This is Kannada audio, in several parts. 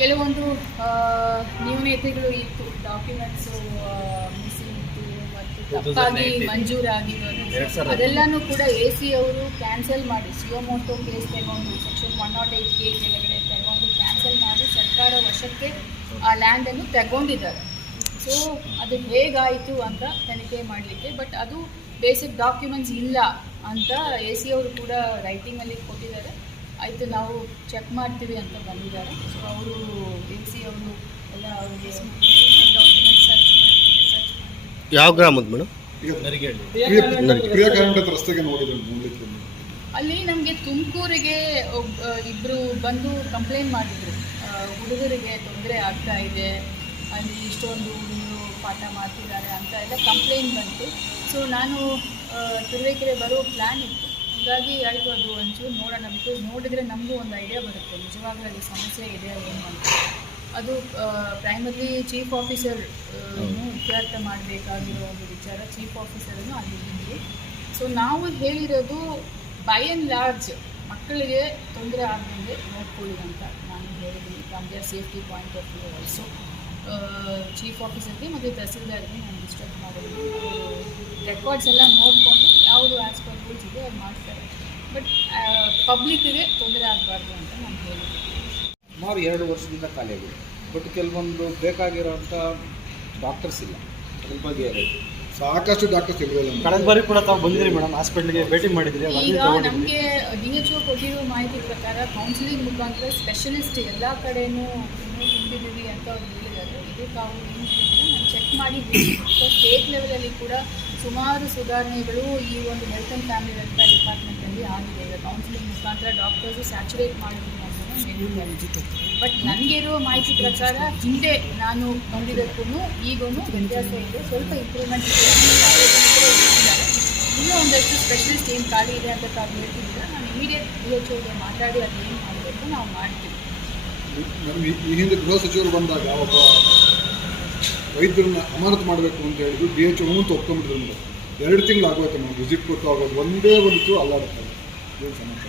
ಕೆಲವೊಂದು ನ್ಯೂನತೆಗಳು ಇತ್ತು, ಡಾಕ್ಯುಮೆಂಟ್ಸು ಮಿಸ್ಸಿಂಗ್ ಇತ್ತು ಮತ್ತು ತಪ್ಪಾಗಿ ಮಂಜೂರಾಗಿರೋದು, ಅದೆಲ್ಲನೂ ಕೂಡ AC ಅವರು ಕ್ಯಾನ್ಸಲ್ ಮಾಡಿ ಶಿವಮೊಗ್ಗ ಕೇಸ್ ತಗೊಂಡು ಸೆಕ್ಷನ್ 108K ಕೆಳಗಡೆ ತಗೊಂಡು ಕ್ಯಾನ್ಸಲ್ ಮಾಡಿ ಸರ್ಕಾರ ವಶಕ್ಕೆ ಆ ಲ್ಯಾಂಡನ್ನು ತಗೊಂಡಿದ್ದಾರೆ. ಸೊ ಅದು ಹೇಗಾಯಿತು ಅಂತ ತನಿಖೆ ಮಾಡಲಿಕ್ಕೆ, ಬಟ್ ಅದು ಬೇಸಿಕ್ ಡಾಕ್ಯುಮೆಂಟ್ಸ್ ಇಲ್ಲ ಅಂತ AC ಅವರು ಕೂಡ ರೈಟಿಂಗಲ್ಲಿ ಕೊಟ್ಟಿದ್ದಾರೆ. ಆಯಿತು, ನಾವು ಚೆಕ್ ಮಾಡ್ತೀವಿ ಅಂತ ಬಂದಿದ್ದಾರೆ. ಸೊ ಅವರು AC ಅವರು ಎಲ್ಲ ಅವ್ರಿಗೆ ಡಾಕ್ಯುಮೆಂಟ್ಸ್ ಸರ್ಚ್ ಮಾಡಿ ಯಾವ ಗ್ರಾಮದ ಮೇಡಮ್? ಅಲ್ಲಿ ನಮಗೆ ತುಮಕೂರಿಗೆ ಇಬ್ಬರು ಬಂದು ಕಂಪ್ಲೇಂಟ್ ಮಾಡಿದರು, ಹುಡುಗರಿಗೆ ತೊಂದರೆ ಆಗ್ತಾ ಇದೆ, ಅಲ್ಲಿ ಇಷ್ಟೊಂದು ಹುಡುಗರು ಪಾಠ ಮಾಡ್ತಿದ್ದಾರೆ ಅಂತ ಎಲ್ಲ ಕಂಪ್ಲೇಂಟ್ ಬಂತು. ಸೊ ನಾನು ತುರುವೇಕೆರೆ ಬರೋ ಪ್ಲ್ಯಾನ್ ಇತ್ತು, ಹಾಗಾಗಿ ಆಯಿತು ಅದು ಒಂಚೂರು ನೋಡೋಣ, ಬಿಕಾಸ್ ನೋಡಿದರೆ ನಮಗೂ ಒಂದು ಐಡಿಯಾ ಬರುತ್ತೆ ನಿಜವಾಗ್ಲೂ ಅಲ್ಲಿ ಸಮಸ್ಯೆ ಇದೆ ಏನು ಅಂತ. ಅದು ಪ್ರೈಮರಿ ಚೀಫ್ ಆಫೀಸರ್ ಇತ್ಯರ್ಥ ಮಾಡಬೇಕಾಗಿರೋ ಒಂದು ವಿಚಾರ, ಚೀಫ್ ಆಫೀಸರನ್ನು ಅಲ್ಲಿ ಇದ್ದರು. ಸೊ ನಾವು ಹೇಳಿರೋದು ಬೈ ಆ್ಯಂಡ್ ಲಾರ್ಜ್ ಮಕ್ಕಳಿಗೆ ತೊಂದರೆ ಆಗದಂಗೆ ನೋಡ್ಕೊಳ್ಳಿ ಅಂತ ನಾನು ಹೇಳಿದ್ದೀನಿ. From their safety point of view also chief ಆಫೀಸರ್ಗೆ ಮತ್ತು ತಹಸೀಲ್ದಾರ್ಗೆ ನಾನು ಡಿಸ್ಟ್ರಕ್ಟ್ ಮಾಡಿದ್ದೀನಿ. ರೆಕಾರ್ಡ್ಸ್ ಎಲ್ಲ ನೋಡಿಕೊಂಡು ಯಾವುದು ಆ್ಯಸ್ ಪರ್ ರೂಲ್ಸ್ ಇದೆ ಅದು ಮಾಡ್ತಾರೆ, ಬಟ್ ಪಬ್ಲಿಕ್ಕಿಗೆ ತೊಂದರೆ ಆಗಬಾರ್ದು ಅಂತ ನಾನು ಹೇಳಿದ್ದೀನಿ. ಸುಮಾರು 2 ವರ್ಷದಿಂದ ಖಾಲಿ ಆಗಿದೆ, ಬಟ್ ಕೆಲವೊಂದು ಬೇಕಾಗಿರೋಂಥ ಡಾಕ್ಟರ್ಸ್ ಇಲ್ಲ. ಅದ್ರ ಬಗ್ಗೆ ಸಾಕಷ್ಟು ಡಾಕ್ಟರ್ಸ್ ಇರಲಿಲ್ಲ. ಕಳೆದ ಬಾರಿ ಕೂಡ ತಾವು ಬಂದಿರಿ ಮೇಡಮ್, ಹಾಸ್ಪಿಟ್ಲಿಗೆ ಭೇಟಿ ಮಾಡಿದ್ರಿ. ಈಗ ನಮಗೆ DHO ಕೊಟ್ಟಿರೋ ಮಾಹಿತಿ ಪ್ರಕಾರ ಕೌನ್ಸಿಲಿಂಗ್ ಮುಖಾಂತರ ಸ್ಪೆಷಲಿಸ್ಟ್ ಎಲ್ಲ ಕಡೆಯೂ ತುಂಬಿದ್ದೀವಿ ಅಂತ ಅವ್ರು ಹೇಳಿದ್ದಾರೆ. ಇದಕ್ಕೆ ಅವ್ರು ಏನು ಹೇಳಿದ್ರೆ ನಾನು ಚೆಕ್ ಮಾಡಿದ್ದೀನಿ. ಸೊ ಸ್ಟೇಟ್ ಲೆವೆಲಲ್ಲಿ ಕೂಡ ಸುಮಾರು ಸುಧಾರಣೆಗಳು ಈ ಒಂದು ಹೆಲ್ತ್ ಆ್ಯಂಡ್ ಫ್ಯಾಮಿಲಿ ವೆಲ್ಫೇರ್ ಡಿಪಾರ್ಟ್ಮೆಂಟಲ್ಲಿ ಆಗಿದೆ. ಈಗ ಕೌನ್ಸಿಲಿಂಗ್ ಮುಖಾಂತರ ಡಾಕ್ಟರ್ಸು ಸ್ಯಾಚುರೇಟ್ ಮಾಡಿದ್ರು ಅಂತ ಹೇಳಿದ್ದಾರೆ. ಬಟ್ ನನಗೆ ಇರೋ ಮಾಹಿತಿ ಪ್ರಕಾರ ಹಿಂದೆ ನಾನು ಬಂದಿದ್ದಕ್ಕೂ ಈಗೂ ವ್ಯತ್ಯಾಸ ಇದೆ, ಸ್ವಲ್ಪ ಇಂಪ್ರೂವ್ಮೆಂಟ್ ಇದೆ. ಇನ್ನೂ ಒಂದಷ್ಟು ಸ್ಪೆಷಲಿಸ್ಟ್ ಏನು ಖಾಲಿ ಇದೆ ಅಂತ ತಾವು ಹೇಳ್ತಿದ್ದೀರಾ, ನಾನು ಇಮಿಡಿಯೇಟ್ DHOಗೆ ಮಾತಾಡಿ ಅದು ಏನು ಮಾಡಬೇಕು ನಾವು ಮಾಡ್ತೀವಿ. ಈ ಹಿಂದೆ ಗೃಹ ಸಚಿವರು ಬಂದಾಗ ಒಬ್ಬ ವೈದ್ಯರನ್ನ ಅಮಾನತು ಮಾಡಬೇಕು ಅಂತ ಹೇಳಿದ್ರು, DHO ಮುಂದೆ ಒಪ್ಕೊಂಡ್ಬಿಟ್ಟಿದ್ರು. 2 ತಿಂಗಳು ಆಗೋಯ್ತು ನಾವು ವಿಸಿಟ್ ಕೊಟ್ಟು ಆಗೋದು, ಒಂದೇ ಒಂದು ಅಲ್ಲಾಡುತ್ತೆ. ಏನು ಸಮಾಚಾರ?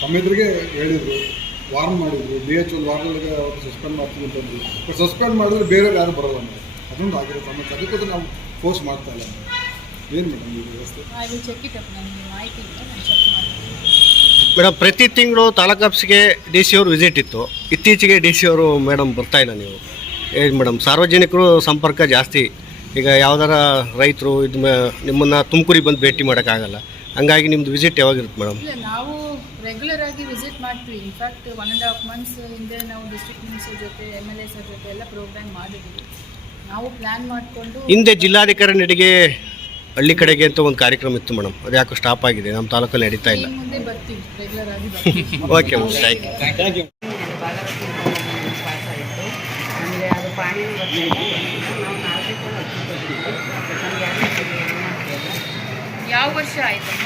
ತಮ್ಮೆದುರಿಗೆ ಹೇಳಿದರು, ವಾರ್ನ್ ಮಾಡಿದರು, DHO ವಾರದೊಳಗೆ ಅವ್ರು ಸಸ್ಪೆಂಡ್ ಮಾಡ್ತೀವಿ ಅಂತಂದ್ರು. ಬಟ್ ಸಸ್ಪೆಂಡ್ ಮಾಡಿದ್ರೆ ಬೇರೆಯವ್ರು ಯಾರು ಬರೋಲ್ಲ ಅಂತ ಅದೊಂದು ಆಗಿರೋ ಸಮಸ್ಯೆ. ಅದಕ್ಕೋಸ್ಕರ ನಾವು ಫೋರ್ಸ್ ಮಾಡ್ತಾ ಇಲ್ಲ. ಏನು ಮೇಡಮ್ ಈ ವ್ಯವಸ್ಥೆ? ನನಗೆ ಮಾಹಿತಿ ಇಲ್ಲ, ನಾನು ಚೆಕ್ ಮಾಡ್ತೀನಿ. ಮೇಡಮ್, ಪ್ರತಿ ತಿಂಗಳು ತಾಲೂಕು ಆಫೀಸ್ಗೆ DC ಅವರು ವಿಸಿಟ್ ಇತ್ತು, ಇತ್ತೀಚೆಗೆ DC ಅವರು ಮೇಡಮ್ ಬರ್ತಾ ಇಲ್ಲ. ನೀವು ಏನು ಮೇಡಮ್, ಸಾರ್ವಜನಿಕರು ಸಂಪರ್ಕ ಜಾಸ್ತಿ. ಈಗ ಯಾವ್ದಾರ ರೈತರು ಇದು ನಿಮ್ಮನ್ನು ತುಮಕೂರಿಗೆ ಬಂದು ಭೇಟಿ ಮಾಡೋಕ್ಕಾಗಲ್ಲ, ಹಂಗಾಗಿ ನಿಮ್ಮದು ವಿಸಿಟ್ ಯಾವಾಗಿರುತ್ತೆ ಮೇಡಮ್? ಇಲ್ಲ, ನಾವು ರೆಗ್ಯುಲರ್ ಆಗಿ ವಿಸಿಟ್ ಮಾಡ್ತೀವಿ. ಇನ್ಫ್ಯಾಕ್ಟ್ 1.5 ಮಂತ್ಸ್ ಹಿಂದೆ ನಾವು ಡಿಸ್ಟ್ರಿಕ್ಟ್ ಮಿನಿಸ್ಟರ್ ಜೊತೆ MLAs ಜೊತೆ ಎಲ್ಲ ಪ್ರೋಗ್ರಾಮ್ ಮಾಡಿದ್ದೀವಿ. ನಾವು ಪ್ಲ್ಯಾನ್ ಮಾಡಿಕೊಂಡು ಹಿಂದೆ ಜಿಲ್ಲಾಧಿಕಾರಿ ನಡಿಗೆ ಹಳ್ಳಿ ಕಡೆಗೆ ಅಂತ ಒಂದು ಕಾರ್ಯಕ್ರಮ ಇತ್ತು ಮೇಡಮ್, ಅದು ಯಾಕೋ ಸ್ಟಾಪ್ ಆಗಿದೆ, ನಮ್ಮ ತಾಲೂಕಲ್ಲಿ ನಡೀತಾ ಇಲ್ಲ. ಮುಂದೆ ಬರ್ತೀವಿ, ರೆಗ್ಯುಲರ್ ಆಗಿ ಬರ್ತೀವಿ. Okay ma'am, thank you. ನಮಗೆ ಅದು ಪಾಣಿ ನಾವು ನಾಲ್ಕು ಯಾವ ವರ್ಷ ಆಯ್ತಮ್ಮ?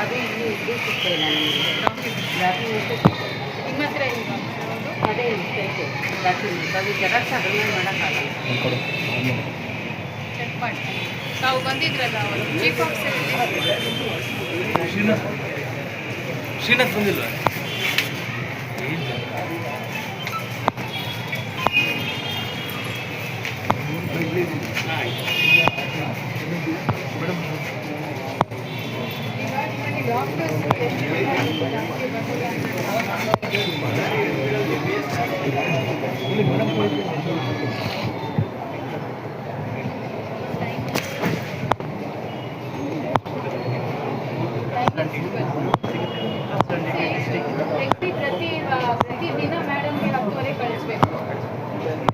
ಅದು ಇಲ್ಲಿ ಇದು ಸಿಗ್ತಿಲ್ಲ ನಮಗೆ. ನಿಮ್ಮ ಹತ್ರ ಇಲ್ವಾ? ಅದೇ ಇರ್ತೈತೆ ಡಾಕ್ಯುಮೆಂಟ್, ಅದು ಜೆರಾಕ್ಸ್ ಅದನ್ನ ಮಾಡೋಕ್ಕಾಗಲ್ಲ. ಚೆಕ್ ಮಾಡ್ತೀನಿ. ತಾವು ಬಂದಿದ್ರಲ್ಲ ಅವರು ಚೀಫ್ ಆಫೀಸರ್ ಶ್ರೀನಾಥ್ ಬಂದಿಲ್ಲ. ಪ್ರತಿ ದಿನ ಮೇಡಮ್ಗೆ 10:30 ಕಳಿಸ್ಬೇಕು.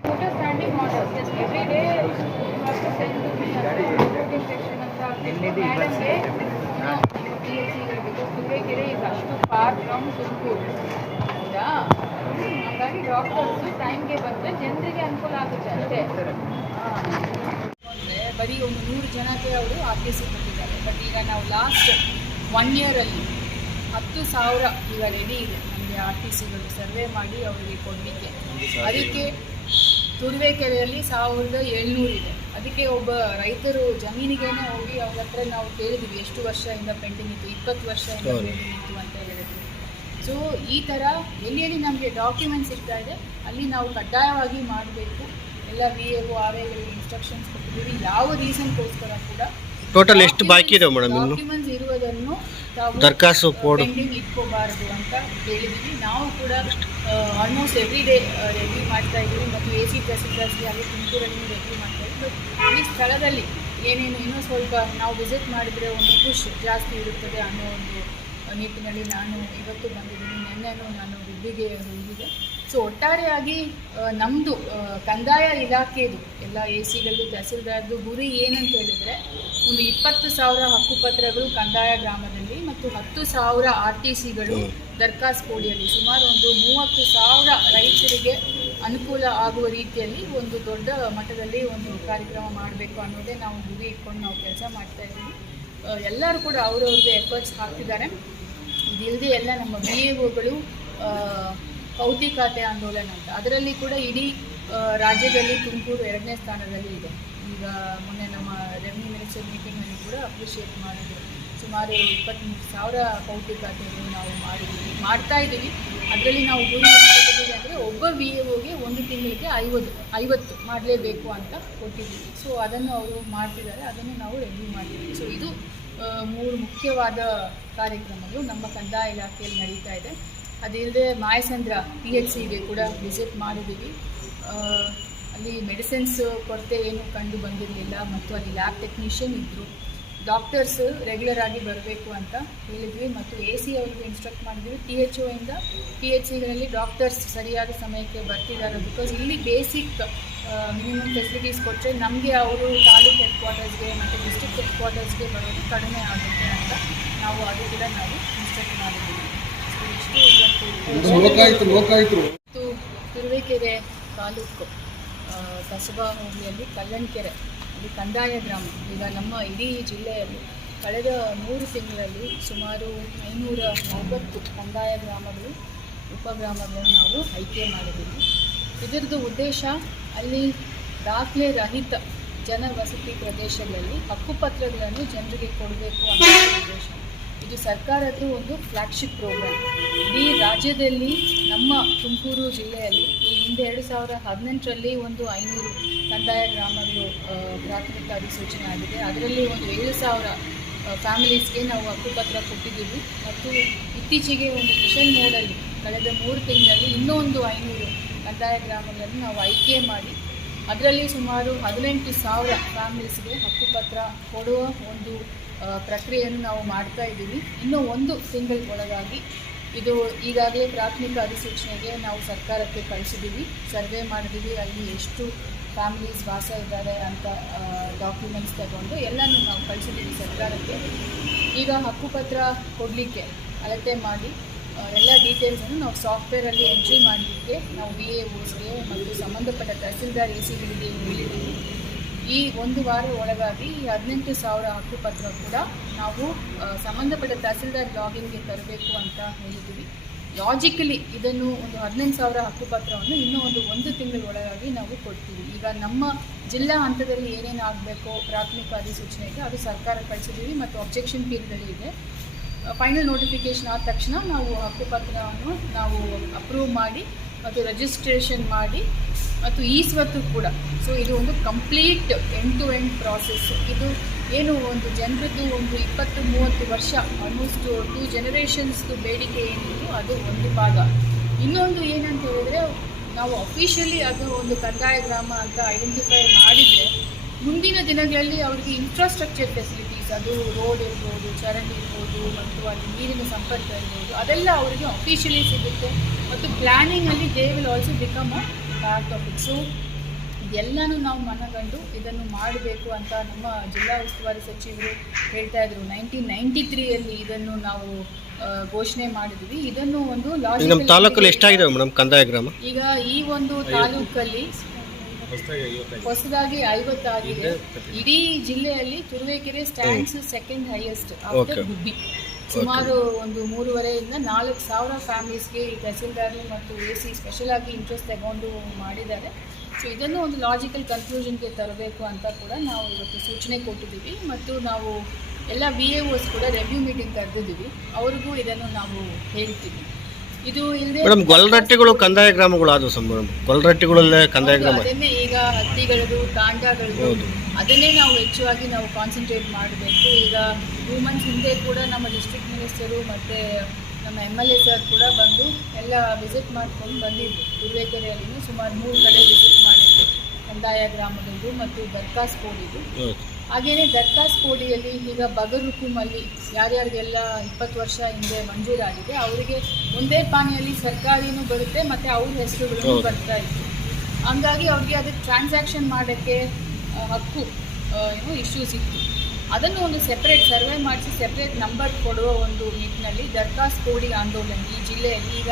ಫೋಟೋ ಸ್ಟ್ಯಾಂಡಿಂಗ್ ಮಾಡರ್ಸ್ ಎವ್ರಿ ಡೇ ಸೆಕ್ಷನ್ ಅಂತ ಮೇಡಮ್ಗೆ ತುರುವೇಕೆರೆ ಈಗ ಅಷ್ಟು ಫಾರ್ ಫ್ರಮ್ ತುಮಕೂರು ಹೌದಾ. ಹಾಗಾಗಿ ಡಾಕ್ಟರ್ಸು ಟೈಮ್ಗೆ ಬಂದರೆ ಜನರಿಗೆ ಅನುಕೂಲ ಆಗುತ್ತೆ ಅಷ್ಟೇ. ಬರೀ ಒಂದು 100 ಜನಕ್ಕೆ ಅವರು RTC ಕೊಟ್ಟಿದ್ದಾರೆ. ಬಟ್ ಈಗ ನಾವು ಲಾಸ್ಟ್ 1 ಇಯರಲ್ಲಿ 10,000 ಈಗ ರೆಡಿ ಇದೆ ನಮಗೆ RTCಗಳು ಸರ್ವೆ ಮಾಡಿ ಅವರಿಗೆ ಕೊಡಲಿಕ್ಕೆ. ಅದಕ್ಕೆ ತುರುವೇಕೆರೆಯಲ್ಲಿ 1700 ಇದೆ. ಅದಕ್ಕೆ ಒಬ್ಬ ರೈತರು ಜಮೀನಿಗೇನೆ ಹೋಗಿ ಅವ್ರ ಹತ್ರ ನಾವು ಕೇಳಿದ್ವಿ ಎಷ್ಟು ವರ್ಷದಿಂದ ಪೆಂಡಿಂಗ್ ಇತ್ತು, 20 ವರ್ಷದಿಂದ ಪೆಂಡಿಂಗ್ ಇತ್ತು ಅಂತ ಹೇಳಿದ್ವಿ. ಸೊ ಈ ಥರ ಎಲ್ಲಿ ನಮಗೆ ಡಾಕ್ಯುಮೆಂಟ್ಸ್ ಇರ್ತಾ ಇದೆ ಅಲ್ಲಿ ನಾವು ಕಡ್ಡಾಯವಾಗಿ ಮಾಡಬೇಕು. ಎಲ್ಲ VAO RAಗಳಿಗೆ ಇನ್ಸ್ಟ್ರಕ್ಷನ್ಸ್ ಕೊಟ್ಟಿದ್ದೀವಿ. ಯಾವ ರೀಸನ್ಗೋಸ್ಕರ ಕೂಡ ಟೋಟಲ್ ಎಷ್ಟು ಬಾಕಿ ಇದೆ ಮೇಡಮ್ ಇನ್ನು ಡಾಕ್ಯುಮೆಂಟ್ಸ್ ಇರುವುದನ್ನು ದರ್ಖಾಸ್ತು ಪೆಂಡಿಂಗ್ ಇಟ್ಕೋಬಾರ್ದು ಅಂತ ಹೇಳಿದ್ವಿ. ನಾವು ಕೂಡ ಆಲ್ಮೋಸ್ಟ್ ಎವ್ರಿ ಡೇ ರೆವ್ಯೂ ಮಾಡ್ತಾ ಇದ್ದೀವಿ ಮತ್ತು AC ತಹಸೀಲ್ದಾರ್ಸ್ಗೆ ಅಲ್ಲಿ ತುಮಕೂರಲ್ಲಿ ರೆವ್ಯೂ ಮಾಡ್ತಾ ಇದ್ದೀವಿ. ಬಟ್ ಈ ಸ್ಥಳದಲ್ಲಿ ಏನೇನು ಇನ್ನೂ ಸ್ವಲ್ಪ ನಾವು ವಿಸಿಟ್ ಮಾಡಿದರೆ ಒಂದು ಖುಷ್ ಜಾಸ್ತಿ ಇರುತ್ತದೆ ಅನ್ನೋ ಒಂದು ನಿಟ್ಟಿನಲ್ಲಿ ನಾನು ಇವತ್ತು ಬಂದಿದ್ದೀನಿ. ನಿನ್ನೆನೂ ನಾನು ಗುಬ್ಬಿಗೆ ಹೋಗಿದ್ದೆ. ಸೊ ಒಟ್ಟಾರೆಯಾಗಿ ನಮ್ಮದು ಕಂದಾಯ ಇಲಾಖೆದು ಎಲ್ಲ ACಗಳು ತಹಸೀಲ್ದಾರ್ದು ಗುರಿ ಏನಂತ ಹೇಳಿದರೆ ಒಂದು 20,000 ಹಕ್ಕುಪತ್ರಗಳು ಕಂದಾಯ ಗ್ರಾಮದಲ್ಲಿ ಮತ್ತು 10,000 RTCಗಳು ದರ್ಖಾಸ್ ಕೋಡಿಯಲ್ಲಿ ಸುಮಾರು ಒಂದು 30,000 ರೈತರಿಗೆ ಅನುಕೂಲ ಆಗುವ ರೀತಿಯಲ್ಲಿ ಒಂದು ದೊಡ್ಡ ಮಟ್ಟದಲ್ಲಿ ಒಂದು ಕಾರ್ಯಕ್ರಮ ಮಾಡಬೇಕು ಅನ್ನೋದೇ ನಾವು ಗುರಿ ಇಟ್ಕೊಂಡು ನಾವು ಕೆಲಸ ಮಾಡ್ತಾ ಇದ್ದೀವಿ. ಎಲ್ಲರೂ ಕೂಡ ಅವರವ್ರಿಗೆ ಎಫರ್ಟ್ಸ್ ಹಾಕ್ತಿದ್ದಾರೆ. ಇದಿಲ್ಲದೆ ಎಲ್ಲ ನಮ್ಮ VAOಗಳು ಪೌತಿ ಖಾತೆ ಆಂದೋಲನ ಅಂತ ಅದರಲ್ಲಿ ಕೂಡ ಇಡೀ ರಾಜ್ಯದಲ್ಲಿ ತುಮಕೂರು 2ನೇ ಸ್ಥಾನದಲ್ಲಿ ಇದೆ. ಈಗ ಮೊನ್ನೆ ನಮ್ಮ ರೆವಿನ್ಯೂ ಮಿನಿಸ್ಟರ್ ಮೀಟಿಂಗ್ನಲ್ಲಿ ಕೂಡ ಅಪ್ರಿಷಿಯೇಟ್ ಮಾಡಿದ್ರು. ಸುಮಾರು 23,000 ಪೌತಿ ಖಾತೆಗಳು ನಾವು ಮಾಡ್ತಾ ಇದ್ದೀವಿ. ಅದರಲ್ಲಿ ನಾವು ಗುರಿ ಕೊಟ್ಟಿದ್ದೀವಿ ಅಂದರೆ ಒಬ್ಬ VAOಗೆ ಒಂದು ತಿಂಗಳಿಗೆ 50 ಮಾಡಲೇಬೇಕು ಅಂತ ಕೊಟ್ಟಿದ್ದೀವಿ. ಸೊ ಅದನ್ನು ಅವರು ಮಾಡ್ತಿದ್ದಾರೆ, ಅದನ್ನು ನಾವು ರೆವ್ಯೂ ಮಾಡಿದ್ದೀವಿ. ಸೊ ಇದು 3 ಮುಖ್ಯವಾದ ಕಾರ್ಯಕ್ರಮಗಳು ನಮ್ಮ ಕಂದಾಯ ಇಲಾಖೆಯಲ್ಲಿ ನಡೀತಾ ಇದೆ. ಅದಿಲ್ಲದೆ ಮಾಯಸಂದ್ರ PHCಗೆ ಕೂಡ ವಿಸಿಟ್ ಮಾಡಿದ್ದೀವಿ. ಅಲ್ಲಿ ಮೆಡಿಸಿನ್ಸ್ ಕೊರತೆ ಏನು ಕಂಡು ಬಂದಿರಲಿಲ್ಲ ಮತ್ತು ಅಲ್ಲಿ ಲ್ಯಾಬ್ ಟೆಕ್ನಿಷಿಯನ್ ಇದ್ದರು. ಡಾಕ್ಟರ್ಸ್ ರೆಗ್ಯುಲರ್ ಆಗಿ ಬರಬೇಕು ಅಂತ ಹೇಳಿದ್ವಿ ಮತ್ತು AC ಅವ್ರಿಗೆ ಇನ್ಸ್ಟ್ರಕ್ಟ್ ಮಾಡಿದ್ವಿ. THOಯಿಂದ PHCಗಳಲ್ಲಿ ಡಾಕ್ಟರ್ಸ್ ಸರಿಯಾದ ಸಮಯಕ್ಕೆ ಬರ್ತಿದ್ದಾರೆ. ಬಿಕಾಸ್ ಇಲ್ಲಿ ಬೇಸಿಕ್ ಮಿನಿಮಮ್ ಫೆಸಿಲಿಟೀಸ್ ಕೊಟ್ಟರೆ ನಮಗೆ ಅವರು ತಾಲೂಕು ಹೆಡ್ ಕ್ವಾರ್ಟರ್ಸ್ಗೆ ಮತ್ತು ಡಿಸ್ಟ್ರಿಕ್ಟ್ ಹೆಡ್ ಕ್ವಾರ್ಟರ್ಸ್ಗೆ ಬರೋದು ಕಡಿಮೆ ಆಗುತ್ತೆ ಅಂತ ನಾವು ಅದು ಕೂಡ ನಾವು ಇನ್ಸ್ಟ್ರಕ್ಟ್ ಮಾಡಿದ್ದೀವಿ. ಲೋಕಾಯುಕ್ತರು ಮತ್ತು ತುರುವೇಕೆರೆ ತಾಲೂಕು ಕಸಬಾ ಹೋಬಳಿಯಲ್ಲಿ ಕಲ್ಲಣಕೆರೆ ಅಲ್ಲಿ ಕಂದಾಯ ಗ್ರಾಮ. ಈಗ ನಮ್ಮ ಇಡೀ ಜಿಲ್ಲೆಯಲ್ಲಿ ಕಳೆದ 3 ತಿಂಗಳಲ್ಲಿ ಸುಮಾರು 540 ಕಂದಾಯ ಗ್ರಾಮಗಳು ಉಪಗ್ರಾಮಗಳನ್ನು ನಾವು ಆಯ್ಕೆ ಮಾಡಿದ್ದೀವಿ. ಇದರದ್ದು ಉದ್ದೇಶ ಅಲ್ಲಿ ದಾಖಲೆ ರಹಿತ ಜನವಸತಿ ಪ್ರದೇಶಗಳಲ್ಲಿ ಹಕ್ಕುಪತ್ರಗಳನ್ನು ಜನರಿಗೆ ಕೊಡಬೇಕು ಅನ್ನೋ ಉದ್ದೇಶ. ಇದು ಸರ್ಕಾರದ್ದು ಒಂದು ಫ್ಲ್ಯಾಗ್ಶಿಪ್ ಪ್ರೋಗ್ರಾಮ್. ಇಡೀ ರಾಜ್ಯದಲ್ಲಿ ನಮ್ಮ ತುಮಕೂರು ಜಿಲ್ಲೆಯಲ್ಲಿ ಈ ಹಿಂದೆ 2018ರಲ್ಲಿ ಒಂದು 500 ಕಂದಾಯ ಗ್ರಾಮಗಳು ಪ್ರಾಥಮಿಕ ಅಧಿಸೂಚನೆ ಆಗಿದೆ. ಅದರಲ್ಲಿ ಒಂದು 7,000 ಫ್ಯಾಮಿಲೀಸ್ಗೆ ನಾವು ಹಕ್ಕುಪತ್ರ ಕೊಟ್ಟಿದ್ದೀವಿ ಮತ್ತು ಇತ್ತೀಚೆಗೆ ಒಂದು ಮಿಷನ್ ಮೋಡಲ್ಲಿ ಕಳೆದ 3 ತಿಂಗಳಲ್ಲಿ ಇನ್ನೂ ಒಂದು 500 ಕಂದಾಯ ಗ್ರಾಮಗಳನ್ನು ನಾವು ಆಯ್ಕೆ ಮಾಡಿ ಅದರಲ್ಲಿ ಸುಮಾರು 18,000 ಫ್ಯಾಮಿಲೀಸ್ಗೆ ಹಕ್ಕುಪತ್ರ ಕೊಡುವ ಒಂದು ಪ್ರಕ್ರಿಯೆಯನ್ನು ನಾವು ಮಾಡ್ತಾ ಇದ್ದೀವಿ. ಇನ್ನೂ 1 ತಿಂಗಳ ಒಳಗಾಗಿ ಇದು ಈಗಾಗಲೇ ಪ್ರಾಥಮಿಕ ಅಧಿಸೂಚನೆಗೆ ನಾವು ಸರ್ಕಾರಕ್ಕೆ ಕಳಿಸಿದ್ದೀವಿ. ಸರ್ವೆ ಮಾಡಿದ್ದೀವಿ, ಅಲ್ಲಿ ಎಷ್ಟು ಫ್ಯಾಮಿಲೀಸ್ ವಾಸ ಇದ್ದಾರೆ ಅಂತ ಡಾಕ್ಯುಮೆಂಟ್ಸ್ ತಗೊಂಡು ಎಲ್ಲನೂ ನಾವು ಕಳಿಸಿದ್ದೀವಿ ಸರ್ಕಾರಕ್ಕೆ. ಈಗ ಹಕ್ಕುಪತ್ರ ಕೊಡಲಿಕ್ಕೆ ಅಳತೆ ಮಾಡಿ ಎಲ್ಲ ಡೀಟೇಲ್ಸನ್ನು ನಾವು ಸಾಫ್ಟ್ವೇರಲ್ಲಿ ಎಂಟ್ರಿ ಮಾಡಲಿಕ್ಕೆ ನಾವು VAOಸ್ಗೆ ಮತ್ತು ಸಂಬಂಧಪಟ್ಟ ತಹಸೀಲ್ದಾರ್ ACಗಳಿಗೆ ಹೇಳಿದ್ದೀವಿ. ಈ 1 ವಾರ ಒಳಗಾಗಿ ಈ 18,000 ಹಕ್ಕುಪತ್ರ ಕೂಡ ನಾವು ಸಂಬಂಧಪಟ್ಟ ತಹಸೀಲ್ದಾರ್ ಲಾಗಿನ್ಗೆ ತರಬೇಕು ಅಂತ ಹೇಳಿದ್ದೀವಿ. ಲಾಜಿಕಲಿ ಇದನ್ನು ಒಂದು 18,000 ಹಕ್ಕುಪತ್ರವನ್ನು ಇನ್ನೂ ಒಂದು ತಿಂಗಳ ಒಳಗಾಗಿ ನಾವು ಕೊಡ್ತೀವಿ. ಈಗ ನಮ್ಮ ಜಿಲ್ಲಾ ಹಂತದಲ್ಲಿ ಏನೇನು ಆಗಬೇಕೋ ಪ್ರಾಥಮಿಕ ಅಧಿಸೂಚನೆಗೆ ಅದು ಸರ್ಕಾರ ಕಳಿಸಿದ್ದೀವಿ ಮತ್ತು ಅಬ್ಜೆಕ್ಷನ್ ಪೀರಿಯಡ್ ಇದೆ. ಫೈನಲ್ ನೋಟಿಫಿಕೇಷನ್ ಆದ ತಕ್ಷಣ ನಾವು ಹಕ್ಕುಪತ್ರವನ್ನು ನಾವು ಅಪ್ರೂವ್ ಮಾಡಿ ಮತ್ತು ರಿಜಿಸ್ಟ್ರೇಷನ್ ಮಾಡಿ ಮತ್ತು ಈಸ್ವತ್ತು ಕೂಡ. ಸೊ ಇದು ಒಂದು complete end to end process. ಇದು ಏನು ಒಂದು ಜನರದ್ದು ಒಂದು 20-30 ವರ್ಷ ಆಲ್ಮೋಸ್ಟ್ 2 ಜನರೇಷನ್ಸ್ದು ಬೇಡಿಕೆ ಏನಿತ್ತು ಅದು ಒಂದು ಭಾಗ. ಇನ್ನೊಂದು ಏನಂತ ಹೇಳಿದರೆ ನಾವು ಅಫಿಷಿಯಲಿ ಅದು ಒಂದು ಕಂದಾಯ ಗ್ರಾಮ ಅಂತ ಐಡೆಂಟಿಫೈ ಮಾಡಿದರೆ ಮುಂದಿನ ದಿನಗಳಲ್ಲಿ ಅವರಿಗೆ ಇನ್ಫ್ರಾಸ್ಟ್ರಕ್ಚರ್ ಫೆಸಿಲಿಟೀಸ್, ಅದು ರೋಡ್ ಇರ್ಬೋದು, ಚರಂಡಿ ಇರ್ಬೋದು ಮತ್ತು ಅಲ್ಲಿ ನೀರಿನ ಸಂಪರ್ಕ ಇರ್ಬೋದು, ಅದೆಲ್ಲ ಅವರಿಗೆ ಅಫಿಷಿಯಲಿ ಸಿಗುತ್ತೆ ಮತ್ತು ಪ್ಲ್ಯಾನಿಂಗಲ್ಲಿ they will also become a part of it. So ಇದೆಲ್ಲನೂ ನಾವು ಮನಗಂಡು ಇದನ್ನು ಮಾಡಬೇಕು ಅಂತ ನಮ್ಮ ಜಿಲ್ಲಾ ಉಸ್ತುವಾರಿ ಸಚಿವರು ಹೇಳ್ತಾ ಇದ್ರು. 1993ಯಲ್ಲಿ ಇದನ್ನು ನಾವು ಘೋಷಣೆ ಮಾಡಿದ್ವಿ. ಇದನ್ನು ಒಂದು ನಮ್ಮ ತಾಲೂಕಲ್ಲಿ ಎಷ್ಟಾಗಿದೆ ಮೇಡಮ್ ಕಂದಾಯ ಗ್ರಾಮ? ಈಗ ಈ ಒಂದು ತಾಲೂಕಲ್ಲಿ ಹೊಸದಾಗಿ 50 ಆಗಿದೆ. ಇಡೀ ಜಿಲ್ಲೆಯಲ್ಲಿ Turuvekere stands second highest after Gubbi. ಸುಮಾರು ಒಂದು 3,500 ಇಂದ 4,000 ಫ್ಯಾಮಿಲೀಸ್ಗೆ ಈ ತಹಸೀಲ್ದಾರ್ ಮತ್ತು AC ಸ್ಪೆಷಲ್ ಆಗಿ ಇಂಟ್ರೆಸ್ಟ್ ತಗೊಂಡು ಮಾಡಿದ್ದಾರೆ. ಸೊ ಇದನ್ನು ಒಂದು ಲಾಜಿಕಲ್ ಕನ್ಕ್ಲೂಷನ್ಗೆ ತರಬೇಕು ಅಂತ ಕೂಡ ನಾವು ಇವತ್ತು ಸೂಚನೆ ಕೊಟ್ಟಿದ್ದೀವಿ ಮತ್ತು ನಾವು ಎಲ್ಲ VAOs ಕೂಡ ರಿವ್ಯೂ ಮೀಟಿಂಗ್ ಕರೆದಿದ್ದೀವಿ. ಅವ್ರಿಗೂ ಇದನ್ನು ನಾವು ಹೇಳ್ತೀವಿ. ಇದು ಇಲ್ಲದೆ ಮೇಡಮ್ ಗೊಲ್ರಟ್ಟಿಗಳು ಕಂದಾಯ ಗ್ರಾಮಗಳು ಆದವು ಸರ್ ಮೇಡಮ್, ಗೊಲ್ರಟ್ಟಿಗಳಲ್ಲೇ ಕಂದಾಯ ಗ್ರಾಮ. ಅದನ್ನೇ ಈಗ ಹತ್ತಿಗಳದು ತಾಂಡಗಳದು ಅದನ್ನೇ ನಾವು ಹೆಚ್ಚಾಗಿ ನಾವು ಕಾನ್ಸಂಟ್ರೇಟ್ ಮಾಡಬೇಕು. ಈಗ 2 months ಹಿಂದೆ ಕೂಡ ನಮ್ಮ ಡಿಸ್ಟ್ರಿಕ್ಟ್ ಮಿನಿಸ್ಟರು ಮತ್ತು ನಮ್ಮ MLA ಸರ್ ಕೂಡ ಬಂದು ಎಲ್ಲ ವಿಸಿಟ್ ಮಾಡ್ಕೊಂಡು ಬಂದಿದ್ರು. ತುರುವೇಕೆರೆಯಲ್ಲಿ ಸುಮಾರು 3 ಕಡೆ ವಿಸಿಟ್ ಮಾಡಿದ್ರು, ಕಂದಾಯ ಗ್ರಾಮದದ್ದು ಮತ್ತು ದರ್ಖಾಸ್ ಕೋಡಿದು. ಹಾಗೆಯೇ ದರ್ಖಾಸ್ ಕೋಡಿಯಲ್ಲಿ ಈಗ ಬಗರ್ ಹುಕುಮಲ್ಲಿ ಯಾರ್ಯಾರಿಗೆಲ್ಲ 20 ವರ್ಷ ಹಿಂದೆ ಮಂಜೂರಾಗಿದೆ ಅವರಿಗೆ ಒಂದೇ ಪಾನಿಯಲ್ಲಿ ಸರ್ಕಾರಿನೂ ಬರುತ್ತೆ ಮತ್ತು ಅವ್ರ ಹೆಸರುಗಳು ಬರ್ತಾ ಇತ್ತು. ಹಂಗಾಗಿ ಅವ್ರಿಗೆ ಅದಕ್ಕೆ ಟ್ರಾನ್ಸಾಕ್ಷನ್ ಮಾಡೋಕ್ಕೆ ಹಕ್ಕು ಇಶ್ಯೂಸ್ ಇತ್ತು. ಅದನ್ನು ಒಂದು ಸೆಪ್ರೇಟ್ ಸರ್ವೆ ಮಾಡಿಸಿ ಸೆಪ್ರೇಟ್ ನಂಬರ್ ಕೊಡುವ ಒಂದು ನಿಟ್ಟಿನಲ್ಲಿ ದರ್ಖಾಸ್ ಕೋಡಿ ಆಂದೋಲನ ಈ ಜಿಲ್ಲೆಯಲ್ಲಿ ಈಗ